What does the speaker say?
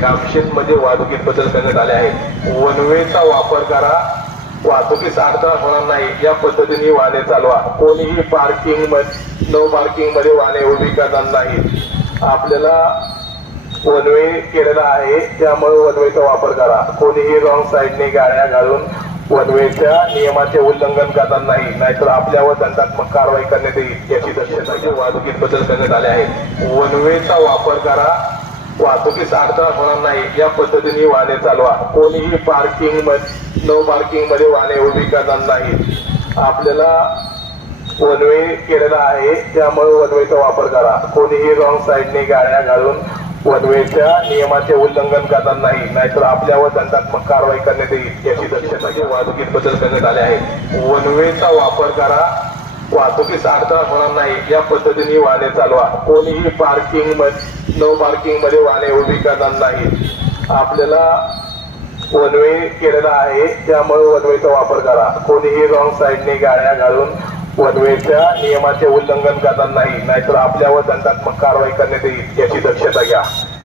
कामशेत मध्ये वाहतुकीत बदल करण्यात आले आहेत। वन वेचा वापर करा, वाहतुकीस अडथळा होणार नाही या पद्धतीने वाहने चालवा। कोणीही नो पार्किंग मध्ये वाहने उभी करणार नाही। आपल्याला वन वे केलेला आहे, त्यामुळे वन वेचा वापर करा। कोणीही रॉंग साईडने गाड्या घालून वन वेच्या नियमाचे उल्लंघन करणार नाही, नाहीतर आपल्यावर दंडात्मक कारवाई करण्यात येईल याची दक्षता घ्या। वाहतुकीत बदल करण्यात आले आहेत। वन वेचा वापर करा, वाहतुकीस अडथळा होणार नाही या पद्धतीने वाहने चालवा। कोणीही नो पार्किंग मध्ये वाहने उभी करणार नाही। आपल्याला वन वे केलेला आहे, त्यामुळे वन वेचा वापर करा। कोणीही रॉंग साईडने गाड्या घालून वन वेच्या नियमाचे उल्लंघन करणार नाही, नाहीतर आपल्यावर दंडात्मक कारवाई करण्यात येईल याची दक्षता घ्या। वाहतुकीत बदल करण्यात आले आहेत। वन वेचा वापर करा, वाहतुकीस अडथळा होणार नाही या पद्धतीने वाहने चालवा। कोणीही नो पार्किंग मध्ये वाहने उभी करणार नाही। आपल्याला वन वे केलेला आहे, त्यामुळे वन वेचा वापर करा। कोणीही रॉंग साईडने गाड्या घालून वन वेच्या नियमाचे उल्लंघन करणार नाही, नाहीतर आपल्यावर दंडात्मक कारवाई करण्यात येईल याची दक्षता घ्या।